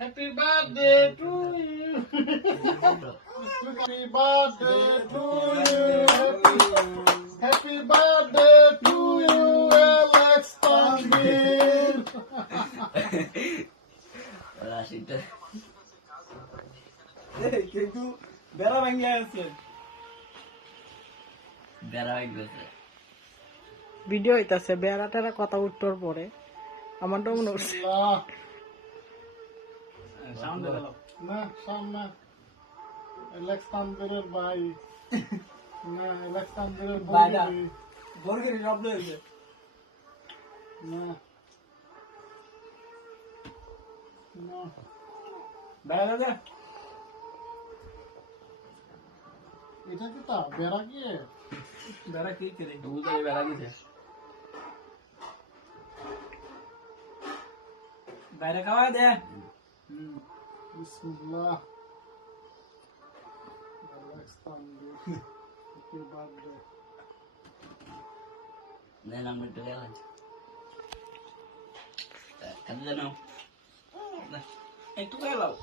Happy birthday to you. Happy birthday to you. Happy birthday to you, Alex Tanvir. রাশিটা কিন্তু বেড়া ভাঙিয়া আছে বেড়া হয়ে গেছে ভিডিও হইতাছে বেড়া টেরা কথা উত্তর পরে আমারটাও মনে হচ্ছে Bismillah. সাউন্ড দাও না সামনে Alex Tanvir'ের ভাই না Alex Tanvir'ের ভাইরা। বন্ধু বর্গের শব্দ হইছে না না বেড়া দাদা এটা কি তা বেড়া গিয়ে বেড়া কি করে বুঝতে বেড়া গেছে বাইরে খাওয়া দে Bismillah. Alex Tanvir. Happy birthday. না নাম একটু গেলাম কাজে জানো একটু খাই লাও